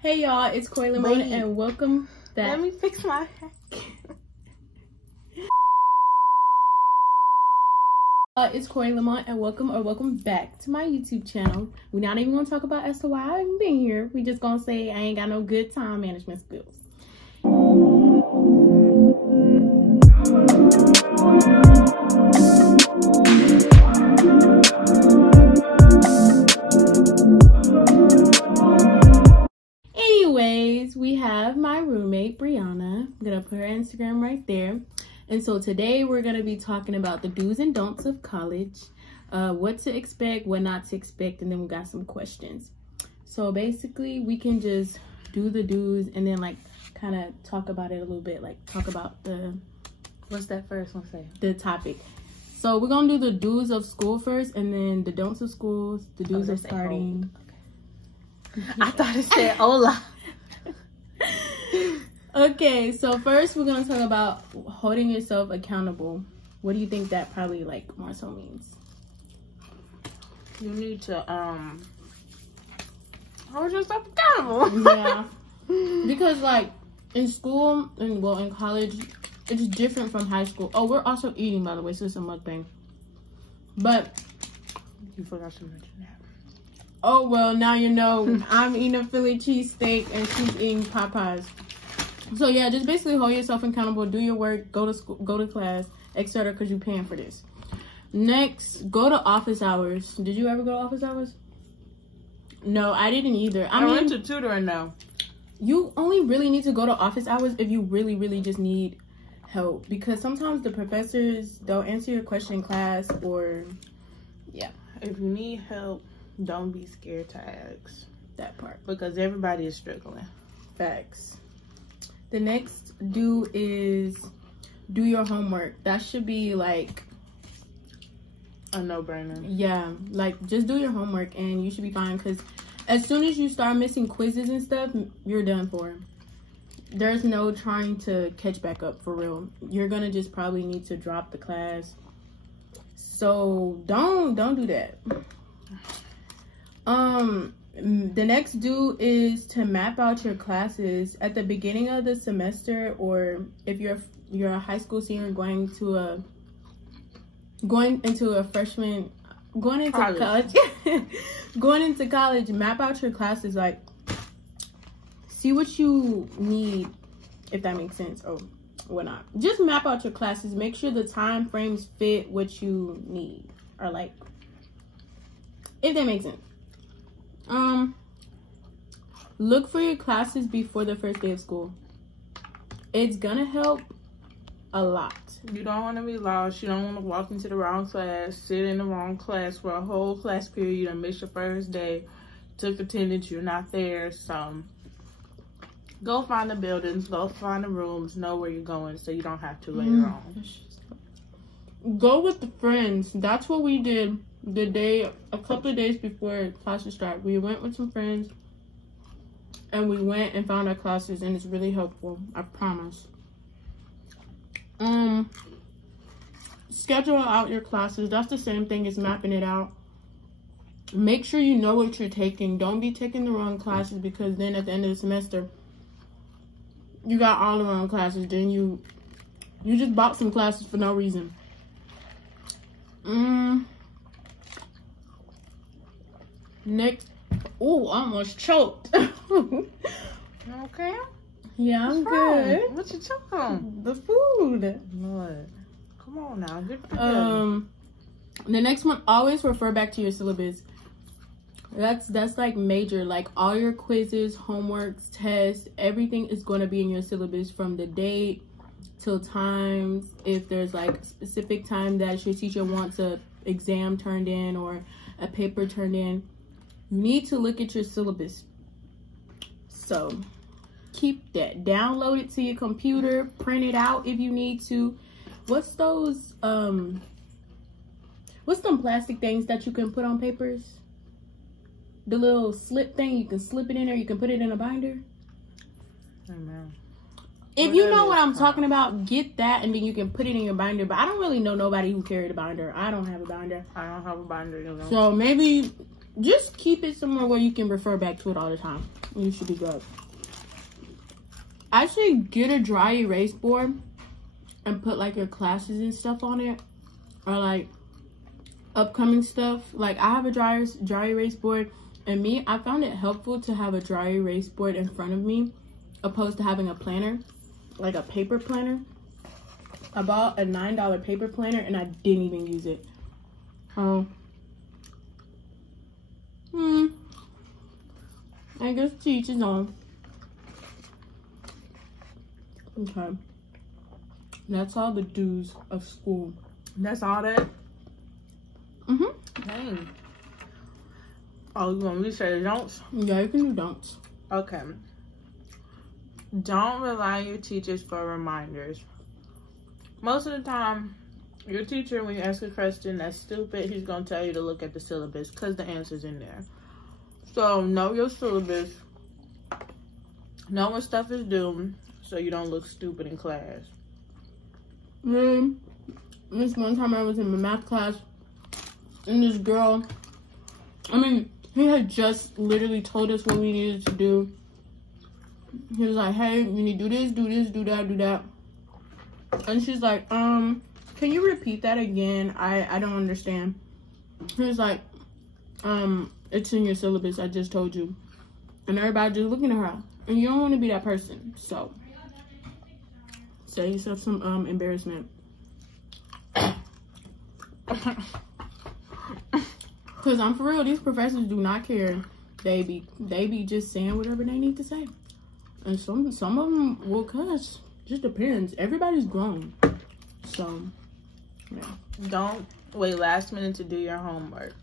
Hey y'all, it's Koi Lemon and welcome back. Let me fix my hair. It's Koi Lemon and welcome back to my YouTube channel. We're not even gonna talk about as to why I haven't been here. We just gonna say I ain't got no good time management skills. Anyways, we have my roommate Brianna. I'm gonna put her Instagram right there. And so today we're gonna be talking about the do's and don'ts of college, what to expect, what not to expect, and then we got some questions. So basically we can just do the do's and then like kind of talk about it a little bit, like talk about the, What's that first one say? the topic. So we're gonna do the do's of school first and then the don'ts of schools, the do's of starting. Okay. I thought it said hola. Okay, so first we're gonna talk about holding yourself accountable. What do you think that probably like more so means? You need to hold yourself accountable. Yeah, because like in school and well in college, it's different from high school. Oh, we're also eating, by the way, so it's a mukbang. But You forgot to mention that. oh well, now you know. I'm eating a Philly cheesesteak and she's eating Popeyes. So yeah, just basically hold yourself accountable, do your work, go to school, go to class, etc. because you're paying for this. Next, go to office hours. Did you ever go to office hours? No, I didn't either. I mean, went to tutoring now. You only really need to go to office hours if you really just need help, because sometimes the professors don't answer your question in class, or yeah, If you need help, don't be scared to ask. that part. Because everybody is struggling. Facts. The next do is do your homework. That should be like A no-brainer. yeah, like just do your homework and you should be fine, because as soon as you start missing quizzes and stuff, you're done for. There's no trying to catch back up for real. You're gonna just probably need to drop the class. So don't do that. The next do is to map out your classes at the beginning of the semester, or if you're a high school senior going into a freshman, going into college going into college, map out your classes, like see what you need, if that makes sense, or whatnot. Just map out your classes, make sure the time frames fit what you need, or like, if that makes sense. Look for your classes before the first day of school. It's gonna help a lot. You don't want to be lost. You don't want to walk into the wrong class, sit in the wrong class for a whole class period. You done missed your first day, took attendance, you're not there. So go find the buildings, go find the rooms, know where you're going so you don't have to later on. Go with the friends. That's what we did a couple of days before classes start. We went with some friends and we went and found our classes, and it's really helpful, I promise. Schedule out your classes. That's the same thing as mapping it out. Make sure you know what you're taking. Don't be taking the wrong classes, because then at the end of the semester you got all the wrong classes. Then you just bought some classes for no reason. Next, oh, I almost choked. Okay. Yeah, I'm good. What you choking? The food. Lord. Come on now. Get it together. The next one, always refer back to your syllabus. That's like major. Like all your quizzes, homeworks, tests, everything is going to be in your syllabus, from the date till times. If there's like a specific time that your teacher wants a exam turned in or a paper turned in, you need to look at your syllabus. So keep that, download it to your computer, print it out if you need to. What's those what's them plastic things that you can put on papers? The little slip thing, you can slip it in there, you can put it in a binder. Amen. If you know what I'm talking about, get that, and then you can put it in your binder. But I don't really know nobody who carried a binder. I don't have a binder. I don't have a binder either. So maybe just keep it somewhere where you can refer back to it all the time. You should be good. I should get a dry erase board and put like your classes and stuff on it, or like upcoming stuff. Like I have a dry erase board, and I found it helpful to have a dry erase board in front of me opposed to having a planner, like a paper planner. I bought a $9 paper planner and I didn't even use it. Oh. I guess teach is on. Okay. That's all the do's of school. That's all that? Dang. Oh, you want me to say the don'ts? Yeah, you can do don'ts. Okay. Don't rely on your teachers for reminders. Most of the time, your teacher, when you ask a question that's stupid, he's going to tell you to look at the syllabus because the answer's in there. So, know your syllabus. Know when stuff is due so you don't look stupid in class. This one time I was in my math class, and this girl, he had just literally told us what we needed to do. He was like, hey, you need to do this, do this, do that, do that. And she's like, can you repeat that again? I don't understand. He was like, it's in your syllabus, I just told you. And everybody just looking at her. And you don't want to be that person. So, save yourself some embarrassment. Cause I'm for real, these professors do not care. They be just saying whatever they need to say. And some of them will cuss. Just depends. Everybody's grown. So, yeah. Don't wait last minute to do your homework.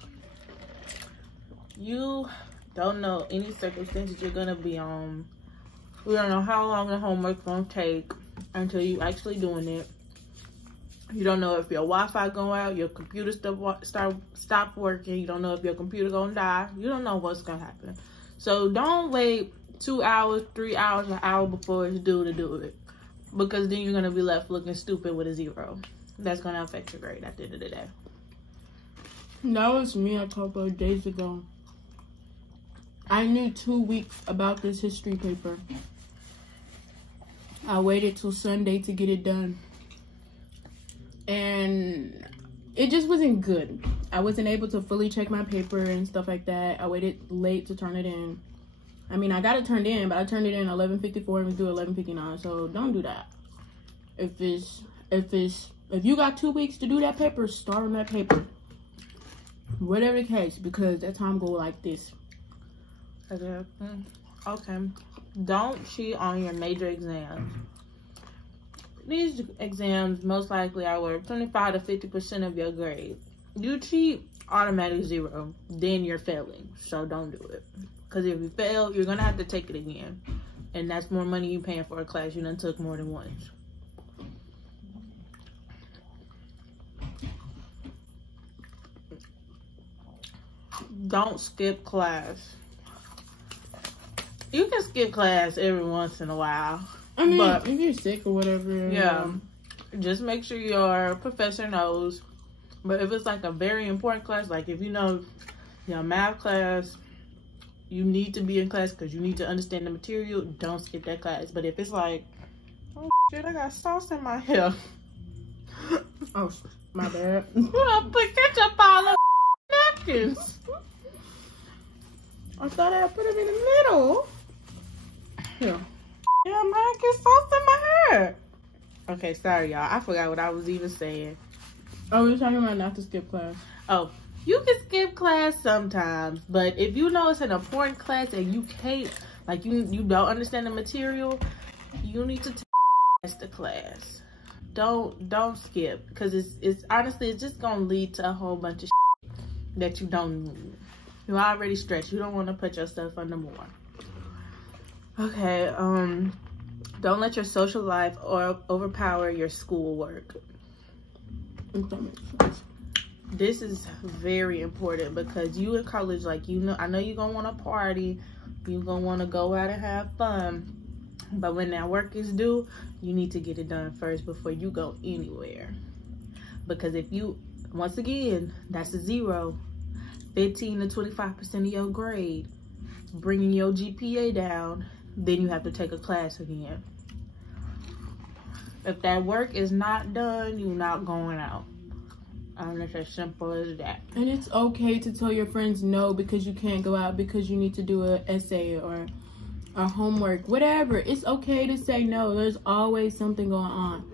You don't know any circumstances you're gonna be on. We don't know how long the homework's gonna take until you actually doing it. You don't know if your Wi-Fi go out, your computer stop working. You don't know if your computer gonna die. You don't know what's gonna happen. So don't wait 2 hours, 3 hours, an hour before it's due to do it. Because then you're gonna be left looking stupid with a 0. That's gonna affect your grade at the end of the day. That was me a couple of days ago. I knew 2 weeks about this history paper. I waited till Sunday to get it done. And it just wasn't good. I wasn't able to fully check my paper and stuff like that. I waited late to turn it in. I got it turned in, but I turned it in 11:54 and was due 11:59. So don't do that. If you got 2 weeks to do that paper, start on that paper. Whatever the case, because that time go like this. Okay. Don't cheat on your major exams. These exams most likely are worth 25 to 50% of your grade. You cheat, automatic 0. Then you're failing. So don't do it. Because if you fail, you're going to have to take it again. And that's more money you paying for a class you done took more than once. Don't skip class. You can skip class every once in a while. But if you're sick or whatever. Yeah. Just make sure your professor knows. But if it's like a very important class, like if you know your math class, you need to be in class because you need to understand the material, don't skip that class. But if it's like, oh shit, I got sauce in my hair. Oh, my bad. You don't put ketchup all over napkins. I thought I put it in the middle. Yeah. Yeah, man, get sauce in my hair. Okay, sorry, y'all. I forgot what I was even saying. Oh, we were talking about not to skip class. Oh, you can skip class sometimes, but if you know it's an important class and you can't, like you don't understand the material, you need to test the class. Don't skip, because it's honestly it's just gonna lead to a whole bunch of that you don't need. You're already stressed. You don't want to put yourself under more. Okay, don't let your social life overpower your schoolwork. That makes sense. This is very important because you in college, like, I know you're gonna want to party, you're gonna want to go out and have fun, but when that work is due, you need to get it done first before you go anywhere. Because if you, once again, that's a 0. 15 to 25% of your grade, bringing your GPA down, then you have to take a class again. If that work is not done, you're not going out. It's as simple as that. And it's okay to tell your friends no because you can't go out because you need to do an essay or a homework, whatever. It's okay to say no. There's always something going on.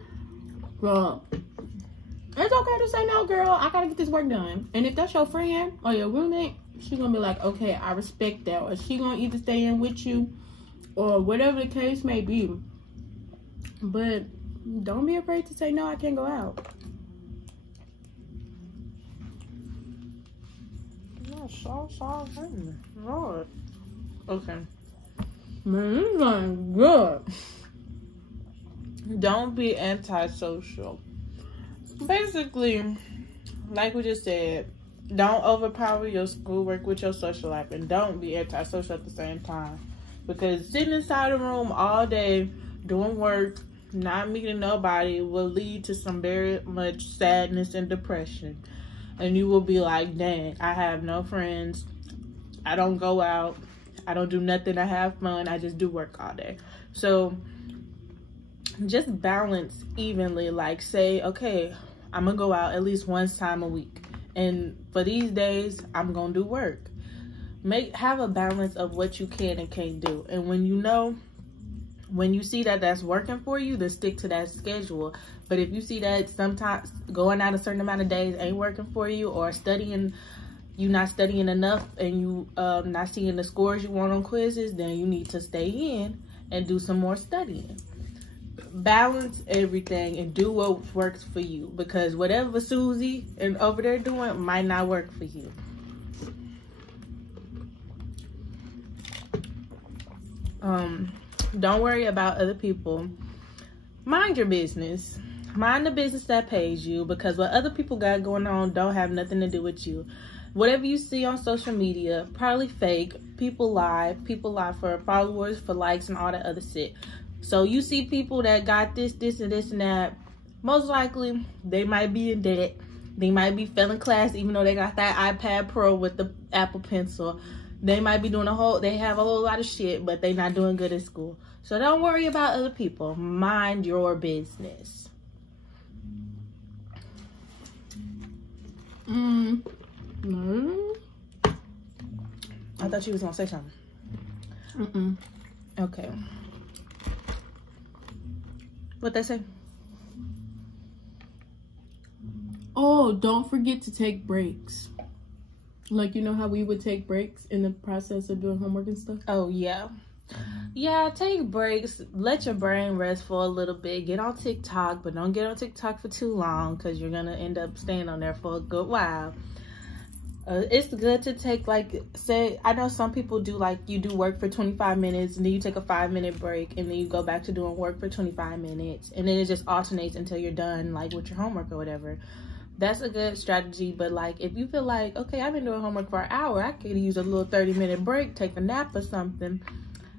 Well, it's okay to say no, girl. I gotta get this work done. And if that's your friend or your roommate, she's gonna be like, okay, I respect that. Or she gonna either stay in with you or whatever the case may be. But don't be afraid to say no, I can't go out. Lord. Okay. Man, this is going good. Don't be antisocial. Basically, like we just said, don't overpower your schoolwork with your social life, and don't be antisocial at the same time. Because sitting inside a room all day doing work, not meeting nobody, will lead to some very much sadness and depression. And you will be like, dang, I have no friends. I don't go out. I don't do nothing. I have fun. I just do work all day. So just balance evenly. Like say, okay, I'm going to go out at least once time a week. And for these days, I'm going to do work. Have a balance of what you can and can't do. And when you see that that's working for you, then stick to that schedule. But if you see that sometimes going out a certain amount of days ain't working for you, or studying, you're not studying enough and you not seeing the scores you want on quizzes, then you need to stay in and do some more studying. Balance everything and do what works for you, because whatever Susie and over there doing might not work for you. Don't worry about other people. Mind your business. Mind the business that pays you, because what other people got going on don't have nothing to do with you. Whatever you see on social media, probably fake. People lie. People lie for followers, for likes, and all that other shit. So you see people that got this, and this, and that. Most likely, they might be in debt. They might be failing class, even though they got that iPad Pro with the Apple Pencil. They might be doing they have a whole lot of shit, but they not doing good at school. So don't worry about other people. Mind your business. No. I thought you was gonna say something. Okay. What they say? Oh, don't forget to take breaks. Like, you know how we would take breaks in the process of doing homework and stuff? Oh, yeah. Yeah, take breaks. Let your brain rest for a little bit. Get on TikTok, but don't get on TikTok for too long, because you're going to end up staying on there for a good while. It's good to take, like, say, I know some people do, like, you do work for 25 minutes, and then you take a 5-minute break, and then you go back to doing work for 25 minutes, and then it just alternates until you're done, like, with your homework or whatever. That's a good strategy. But like, if you feel like, okay, I've been doing homework for an hour, I could use a little 30-minute break, take a nap or something,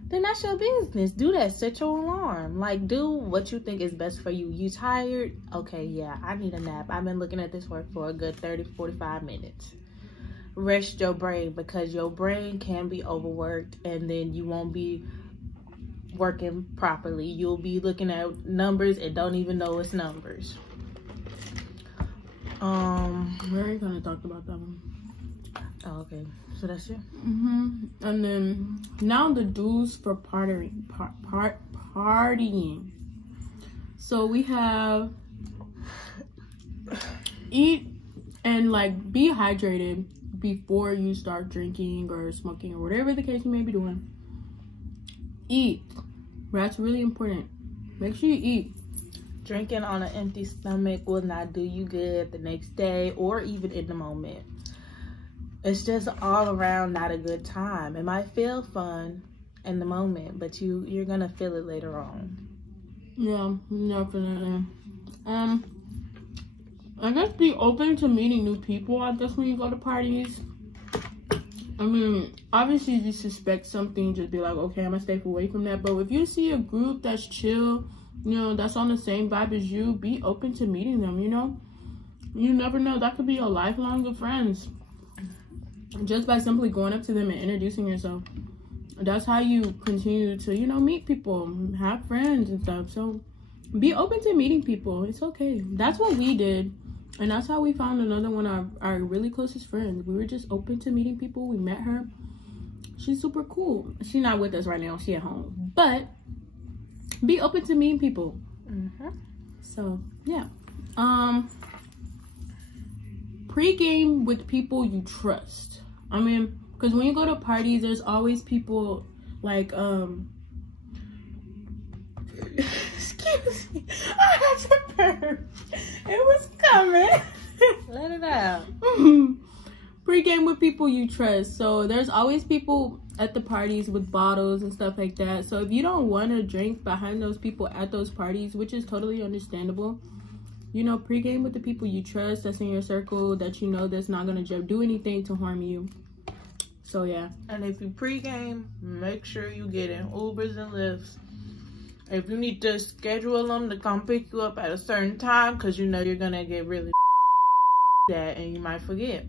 then that's your business. Do that. Set your alarm. Like, do what you think is best for you. You tired? Okay, yeah, I need a nap. I've been looking at this work for a good 30-45 minutes. Rest your brain, because your brain can be overworked, and then you won't be working properly. You'll be looking at numbers and don't even know it's numbers. We already kind of talked about that one. Oh, okay. So that's it. And then now the do's for partying. So we have eat and like be hydrated before you start drinking or smoking or whatever the case you may be doing. Eat. That's really important. Make sure you eat. Drinking on an empty stomach will not do you good the next day or even in the moment. It's just all around not a good time. It might feel fun in the moment, but you're gonna feel it later on. Yeah, definitely. I guess be open to meeting new people, I guess, when you go to parties. I mean, obviously if you suspect something, just be like, okay, I'm gonna stay away from that. But if you see a group that's chill, you know, that's on the same vibe as you, be open to meeting them, you know? You never know, that could be your lifelong good friends. just by simply going up to them and introducing yourself. That's how you continue to, you know, meet people, have friends and stuff. So be open to meeting people. It's okay. That's what we did. And that's how we found another one of our really closest friends. We were just open to meeting people. We met her. She's super cool. She's not with us right now. She at home. But be open to meeting people. So, yeah. Pre-game with people you trust. I mean, because when you go to parties, there's always people like, excuse me, I had to burp. It was coming. Let it out. Pre-game with people you trust. So there's always people at the parties with bottles and stuff like that. So if you don't want to drink behind those people at those parties, which is totally understandable, you know, pre-game with the people you trust, that's in your circle, that you know that's not going to do anything to harm you. So, yeah. And if you pre-game, make sure you get in Ubers and Lyfts. If you need to schedule them to come pick you up at a certain time, because you know you're going to get really that and you might forget.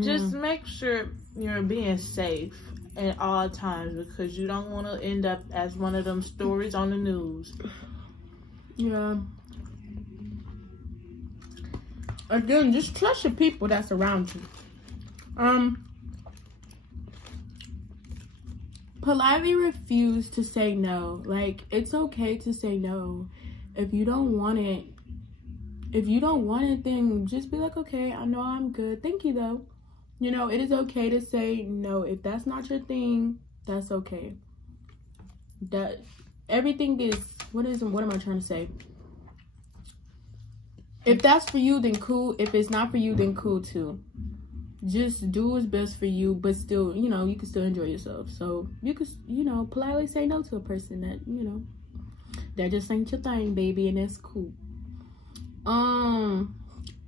Just make sure you're being safe at all times, because you don't want to end up as one of them stories on the news. Yeah. Again, just trust your people that's around you. Politely refuse to say no. Like, it's okay to say no. If you don't want it, then just be like, okay, I know I'm good. Thank you, though. You know, it is okay to say no. If that's not your thing, that's okay. That everything is, what am I trying to say? If that's for you, then cool. If it's not for you, then cool too. Just do what's best for you, but still, you know, you can still enjoy yourself. So you could, you know, politely say no to a person that, you know, that just ain't your thing, baby, and that's cool.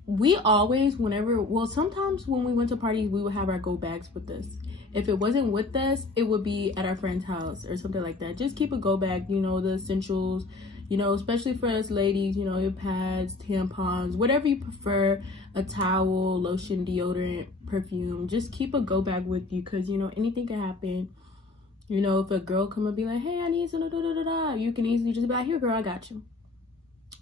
We always, sometimes when we went to parties, we would have our go bags with us. If it wasn't with us, it would be at our friend's house or something like that. Just keep a go bag, you know, the essentials, you know, especially for us ladies, you know, your pads, tampons, whatever you prefer, a towel, lotion, deodorant, perfume. Just keep a go bag with you, because, you know, anything can happen. You know, if a girl come and be like, hey, I need some, you can easily just be like, here, girl, I got you.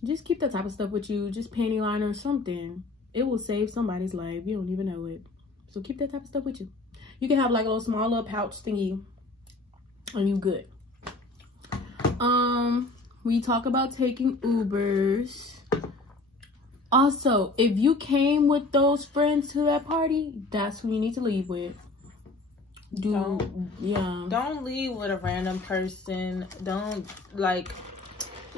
Just keep that type of stuff with you. Just panty liner or something. It will save somebody's life. You don't even know it. So keep that type of stuff with you. You can have like a little small little pouch thingy and you good. We talk about taking Ubers. Also, if you came with those friends to that party, that's who you need to leave with. Don't leave with a random person. Don't, like,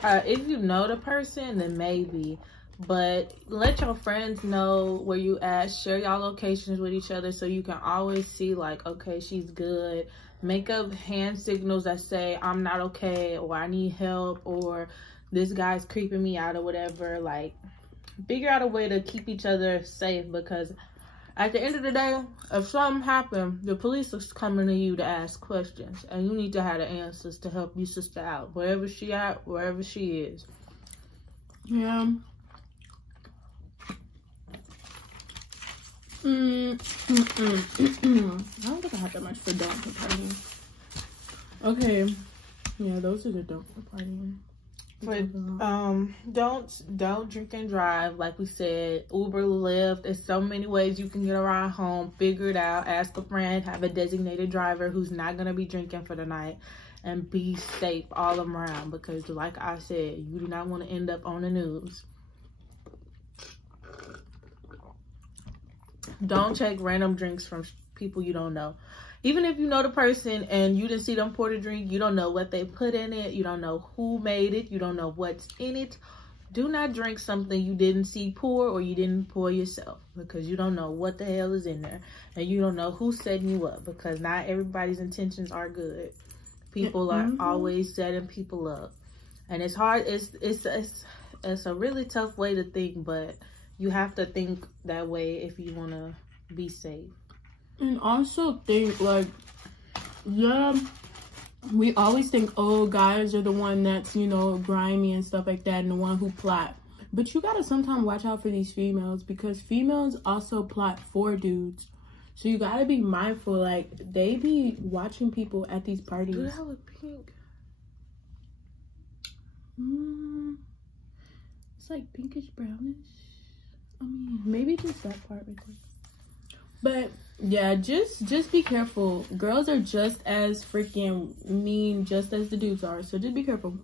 if you know the person, then maybe. But let your friends know where you at. Share y'all locations with each other so you can always see, like, okay, she's good. Make up hand signals that say, I'm not okay, or I need help, or this guy's creeping me out, or whatever. Like, figure out a way to keep each other safe, because at the end of the day, if something happened, the police is coming to you to ask questions, and you need to have the answers to help your sister out, wherever she at, wherever she is. Yeah. I don't think I have that much for don't for partying. Okay. Yeah, those are the don't for partying. But don't drink and drive. Like we said, Uber, Lyft. There's so many ways you can get around home. Figure it out. Ask a friend. Have a designated driver who's not gonna be drinking for the night, and be safe all around. Because, like I said, you do not want to end up on the news. Don't take random drinks from people you don't know. Even if you know the person and you didn't see them pour the drink, you don't know what they put in it. You don't know who made it. You don't know what's in it. Do not drink something you didn't see pour, or you didn't pour yourself, because you don't know what the hell is in there. And you don't know who's setting you up, because not everybody's intentions are good. People are always setting people up. And it's hard. It's a really tough way to think, but you have to think that way if you want to be safe. And also think, like, yeah, we always think, oh, guys are the one that's, you know, grimy and stuff like that, and the one who plot. But you gotta sometimes watch out for these females, because females also plot for dudes. So you gotta be mindful. Like, they be watching people at these parties. Do that with pink? It's like pinkish brownish. I mean, maybe just that part right there. But yeah, just be careful. Girls are just as freaking mean, just as the dudes are. So just be careful.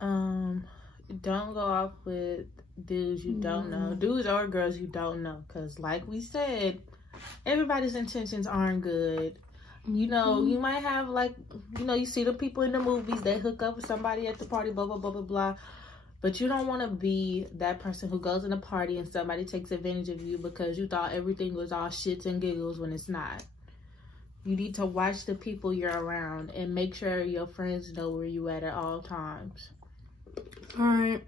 Don't go off with dudes you don't know, dudes or girls you don't know, because like we said, everybody's intentions aren't good. You know, you might have, like, you know, you see the people in the movies, they hook up with somebody at the party, blah blah blah blah blah, but you don't want to be that person who goes in a party and somebody takes advantage of you because you thought everything was all shits and giggles when it's not. You need to watch the people you're around and make sure your friends know where you at all times. All right.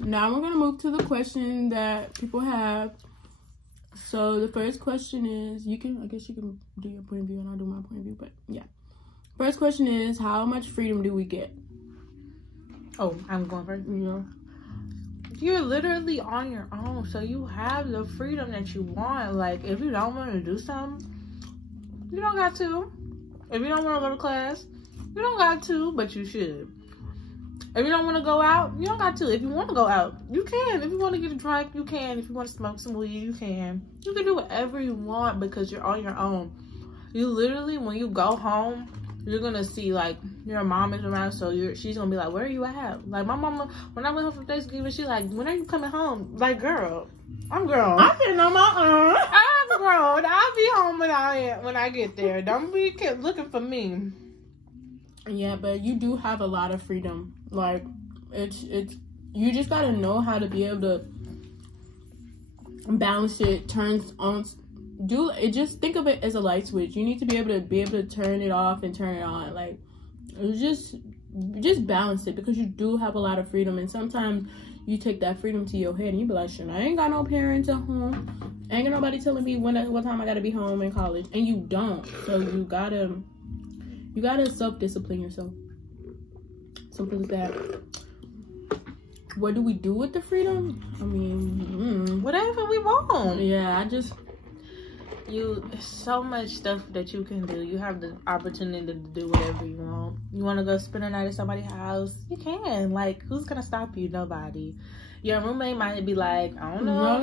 Now we're going to move to the question that people have. So the first question is, I guess you can do your point of view and I'll do my point of view, but yeah. First question is, how much freedom do we get? Oh, I'm going first? Yeah. You're literally on your own, so you have the freedom that you want. Like, if you don't want to do something, you don't got to. If you don't want to go to class, you don't got to, but you should. If you don't want to go out, you don't got to. If you want to go out, you can. If you want to get a drink, you can. If you want to smoke some weed, you can. You can do whatever you want because you're on your own. You literally, when you go home, you're going to see, like, your mom is around, so she's going to be like, where are you at? Like, my mama, when I went home for Thanksgiving, she's like, when are you coming home? Like, girl, I'm grown. I'm sitting on my own. I'm grown. I'll be home when I get there. Don't be looking for me. Yeah, but you do have a lot of freedom. Like, it's you just gotta know how to be able to balance it, turns on, do it. Just think of it as a light switch. You need to be able to turn it off and turn it on. Like, just balance it, because you do have a lot of freedom, and sometimes you take that freedom to your head and you be like, shit, I ain't got no parents at home. Ain't got nobody telling me what time I gotta be home in college, and you don't. So you gotta self-discipline yourself. Simple as that. What do we do with the freedom? I mean, whatever we want. Yeah, so much stuff that you can do. You have the opportunity to do whatever you want. You want to go spend a night at somebody's house? You can. Like, who's gonna stop you? Nobody. Your roommate might be like, I don't know. I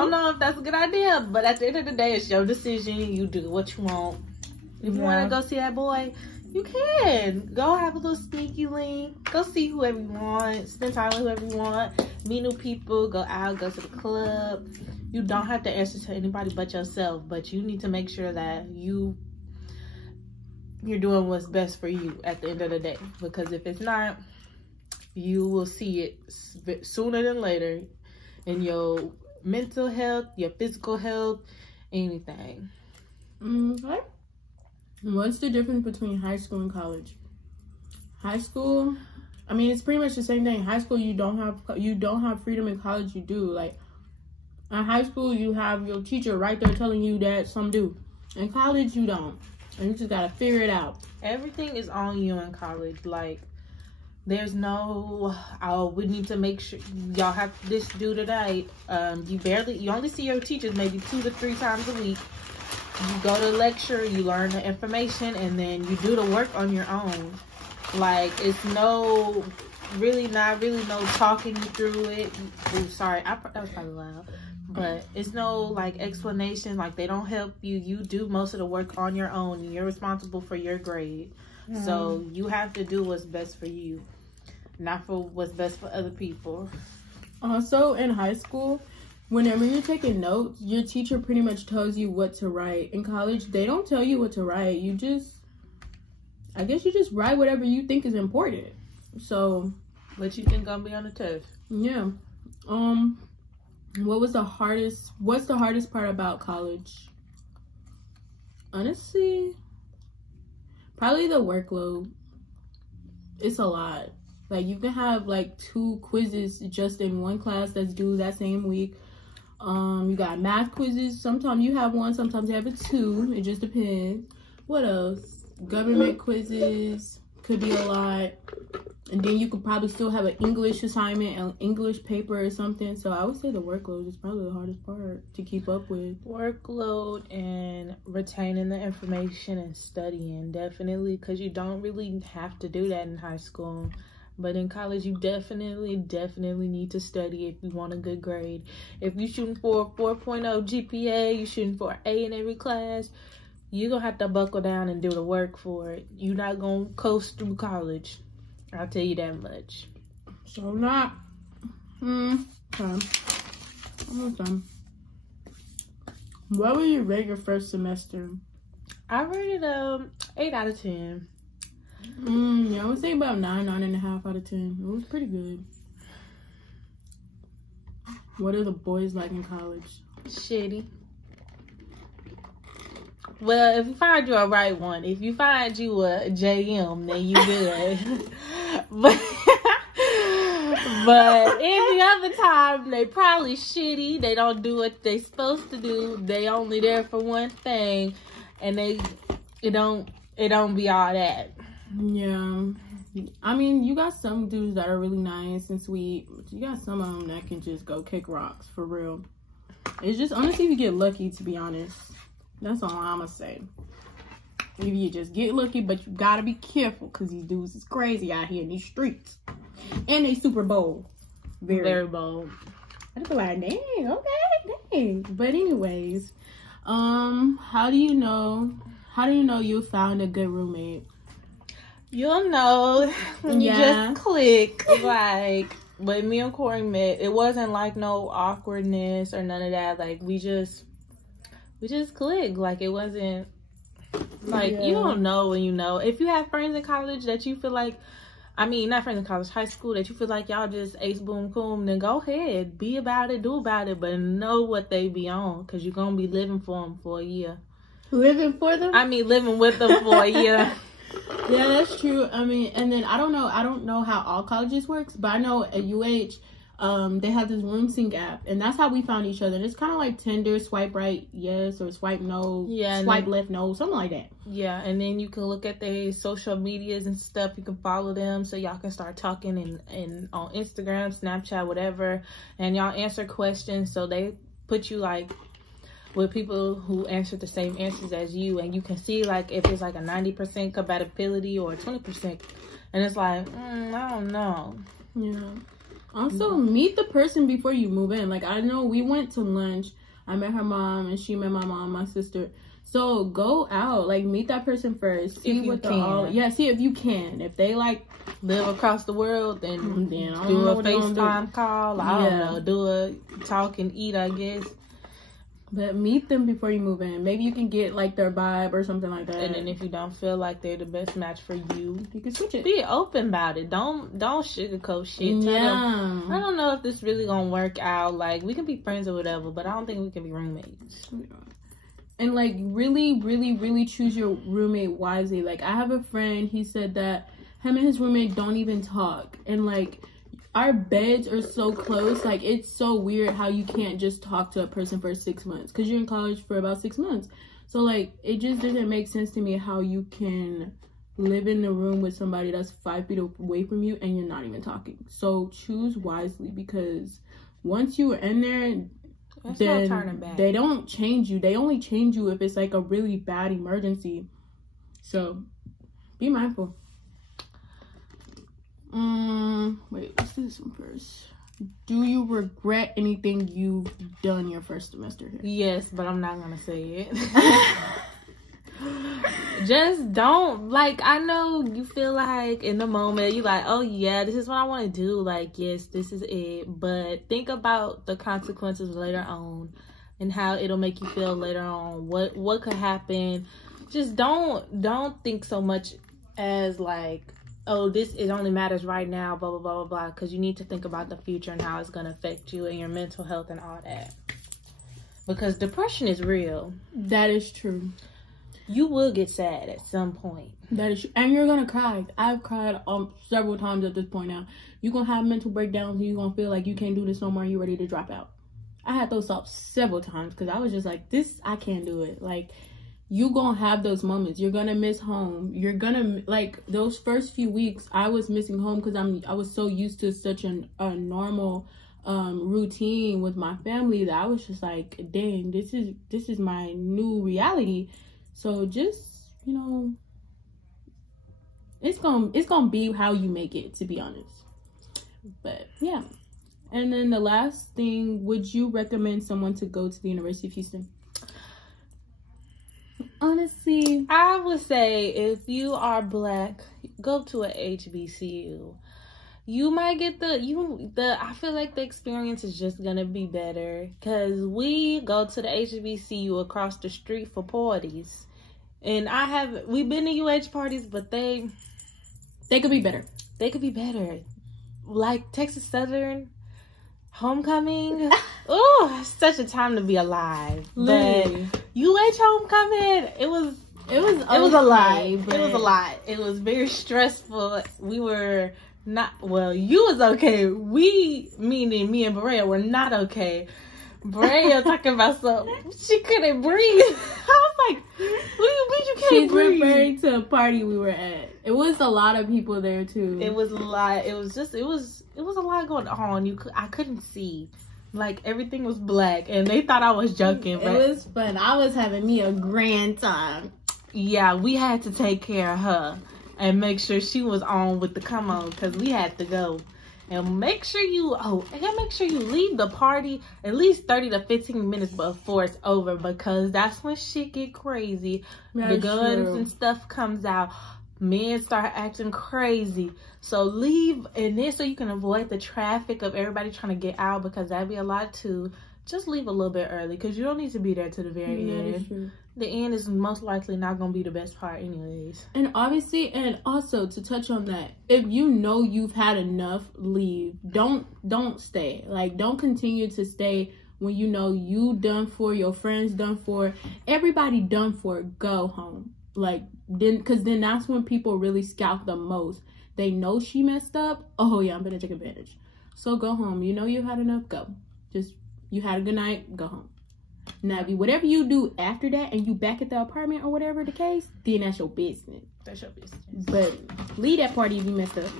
don't know if that's a good idea. But at the end of the day, it's your decision. You do what you want. If you want to go see that boy, you can. Go have a little sneaky link. Go see whoever you want. Spend time with whoever you want. Meet new people. Go out. Go to the club. You don't have to answer to anybody but yourself. But you need to make sure that you're doing what's best for you at the end of the day. Because if it's not, you will see it sooner than later in your mental health, your physical health, anything. Okay. What's the difference between high school and college? High school, I mean, it's pretty much the same thing. High school, you don't have freedom. In college, you do. Like, in high school, you have your teacher right there telling you that some do. In college, you don't, and you just gotta figure it out. Everything is on you in college. Like, there's no, oh, we need to make sure y'all have this due tonight. You only see your teachers maybe 2 to 3 times a week. You go to lecture, you learn the information, and then you do the work on your own. Like, it's not really no talking you through it. Ooh, sorry, that was probably loud. But it's no, like, explanation. Like, they don't help you. You do most of the work on your own, and you're responsible for your grade. So you have to do what's best for you, not for what's best for other people. Also, in high school, whenever you're taking notes, your teacher pretty much tells you what to write. In college, they don't tell you what to write. I guess you just write whatever you think is important. So, what you think gonna be on the test? Yeah. What's the hardest part about college? Honestly, probably the workload. It's a lot. Like, you can have like 2 quizzes just in one class that's due that same week. You got math quizzes. Sometimes you have 1, sometimes you have 2. It just depends. What else? Government quizzes, could be a lot. And then you could probably still have an English assignment, an English paper or something. So I would say the workload is probably the hardest part to keep up with. Workload and retaining the information and studying, definitely, because you don't really have to do that in high school. But in college, you definitely need to study if you want a good grade. If you're shooting for a 4.0 GPA, you're shooting for an A in every class, you're going to have to buckle down and do the work for it. You're not going to coast through college. I'll tell you that much. So not. Okay. Almost done. What would you rate your first semester? I rated 8 out of 10. Yeah, I would say about 9.5 out of 10. It was pretty good. What are the boys like in college? Shitty. Well, if you find you a right one, if you find you a JM, then you good. but any other time, they probably shitty. They don't do what they supposed to do. They only there for one thing, and it don't be all that. Yeah, I mean, you got some dudes that are really nice and sweet, but you got some of them that can just go kick rocks for real. It's just honestly, you get lucky, to be honest. That's all I'm gonna say. Maybe you just get lucky, but you gotta be careful because these dudes is crazy out here in these streets, and they super bold, very bold. I just be like, dang, okay, dang. But anyways, how do you know you found a good roommate? You'll know when you just click. Like when me and Corey met, it wasn't like no awkwardness or none of that. Like we just clicked. Like it wasn't like you don't know when you know. If you have friends in college that you feel like, I mean, not friends in college, high school, that you feel like y'all just ace boom coom, then go ahead, be about it, do about it, but know what they be on, because you're gonna be living for them for a year. Living for them? I mean, living with them for a year. Yeah, that's true. I mean, and then I don't know how all colleges works, but I know at UH, they have this room sync app, and that's how we found each other. And it's kind of like Tinder, swipe right, yes, or swipe no, swipe left, no, something like that. Yeah, and then you can look at their social medias and stuff. You can follow them, so y'all can start talking and on Instagram, Snapchat, whatever, and y'all answer questions. So they put you like with people who answered the same answers as you, and you can see like if it's like a 90% compatibility or 20%, and it's like I don't know. Yeah. Also, meet the person before you move in. Like, I know we went to lunch. I met her mom, and she met my mom, my sister. So, go out. Like, meet that person first. See what they're all... Yeah, see if you can. If they, like, live across the world, then do a FaceTime call. I don't know. Do a talk and eat, I guess. But meet them before you move in. Maybe you can get like their vibe or something like that. And then if you don't feel like they're the best match for you, you can switch it. Be open about it. Don't sugarcoat shit. Tell them, I don't know if this really gonna work out. Like, we can be friends or whatever, but I don't think we can be roommates. And like really choose your roommate wisely. Like, I have a friend, he said that him and his roommate don't even talk, and like our beds are so close. Like, it's so weird how you can't just talk to a person for 6 months, because you're in college for about 6 months. So like, it just doesn't make sense to me how you can live in a room with somebody that's 5 feet away from you and you're not even talking. So choose wisely, because once you're in there, then no turning back. They don't change you. They only change you if it's like a really bad emergency. So be mindful. Wait, let's do this one first. Do you regret anything you've done your first semester here? Yes, but I'm not gonna say it. Just don't, like, I know you feel like in the moment you're like, oh yeah, this is what I want to do, like, yes, this is it, but think about the consequences later on and how it'll make you feel later on, what could happen. Just don't think so much as like, oh, it only matters right now, blah, blah, blah, blah, blah. Because you need to think about the future and how it's going to affect you and your mental health and all that. Because depression is real. That is true. You will get sad at some point. That is true. And you're going to cry. I've cried several times at this point now. You're going to have mental breakdowns and you're going to feel like you can't do this no more. You're ready to drop out. I had those thoughts several times because I was just like, I can't do it. Like, you gonna have those moments. You're gonna miss home. You're gonna, like, those first few weeks I was missing home because I was so used to such a normal routine with my family that I was just like, dang, this is my new reality. So just, you know, it's gonna be how you make it, to be honest. But yeah. And then the last thing, would you recommend someone to go to the University of Houston? Honestly, I would say if you are Black, go to a HBCU. You might get I feel like the experience is just gonna be better because we go to the HBCU across the street for parties, and we've been to UH parties, but they could be better. They could be better, like Texas Southern homecoming. Oh, such a time to be alive. Literally. But UH homecoming, it was a lot. It was a lot. It was very stressful. We were not, well, you was okay. Meaning me and Brianna, were not okay. Brianna talking about something. She couldn't breathe. I was like, what do you mean you can't breathe? She's referring to a party we were at. It was a lot of people there too. It was a lot. It was a lot going on. I couldn't see. Like, everything was black, and they thought I was joking. But it was fun. I was having me a grand time. Yeah, we had to take care of her and make sure she was on with the come on, because we had to go. And make sure you leave the party at least 30 to 15 minutes before it's over, because that's when shit get crazy. The guns and stuff comes out. Men start acting crazy. So leave, and then so you can avoid the traffic of everybody trying to get out, because that'd be a lot too. Just leave a little bit early, because you don't need to be there to the very end. The end is most likely not going to be the best part anyways. And obviously, and also to touch on that, if you know you've had enough, leave. Don't stay. Like, don't continue to stay when you know you done for, your friends done for, everybody done for. Go home. Like, then, because then that's when people really scalp the most. They know she messed up. Oh yeah, I'm gonna take advantage. So go home. You know you had enough. Go. Just, you had a good night. Go home. Now, if whatever you do after that and you back at the apartment or whatever the case, then that's your business. That's your business. But leave that party if you messed up.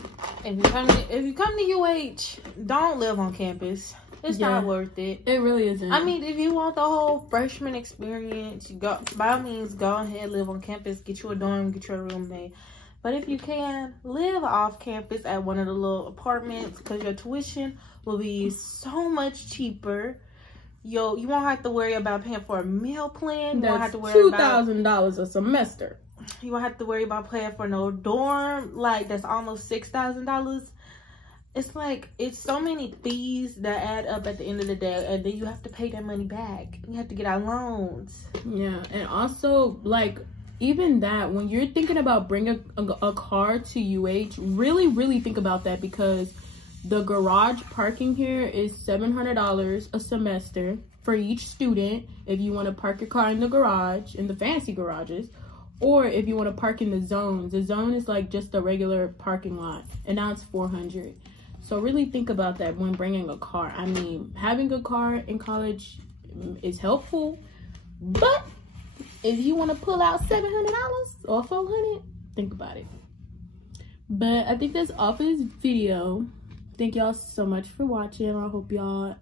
If you come to UH, don't live on campus. It's not worth it. It really isn't. I mean, if you want the whole freshman experience, by all means, go ahead, live on campus, get you a dorm, get you a roommate. But if you can, live off campus at one of the little apartments, because your tuition will be so much cheaper. You won't have to worry about paying for a meal plan. You won't have to worry about $2,000 a semester. You won't have to worry about paying for no dorm. Like, that's almost $6,000. It's like, it's so many fees that add up at the end of the day, and then you have to pay that money back. You have to get out loans. Yeah, and also, like, even that, when you're thinking about bringing a car to UH, really, really think about that, because the garage parking here is $700 a semester for each student if you want to park your car in the garage, in the fancy garages, or if you want to park in the zones. The zone is like just a regular parking lot, and now it's $400. So really think about that when bringing a car. I mean, having a car in college is helpful, but if you want to pull out $700 or $400, think about it. But I think that's all for this video. Thank y'all so much for watching. I hope y'all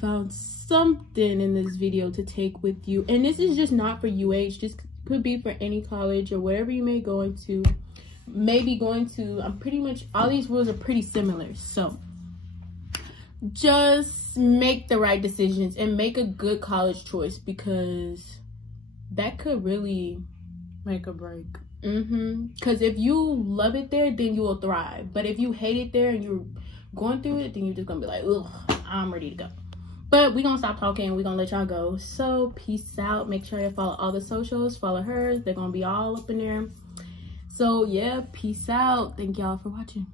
found something in this video to take with you. And this is just not for UH. This could be for any college or whatever you may go into. Maybe going to, I'm pretty much, all these rules are pretty similar. So just make the right decisions and make a good college choice, because that could really make or break. Because if you love it there, then you will thrive. But if you hate it there and you're going through it, then you're just gonna be like, ugh, I'm ready to go. But we're gonna stop talking. We're gonna let y'all go. So peace out. Make sure you follow all the socials. Follow hers. They're gonna be all up in there. So yeah, peace out. Thank y'all for watching.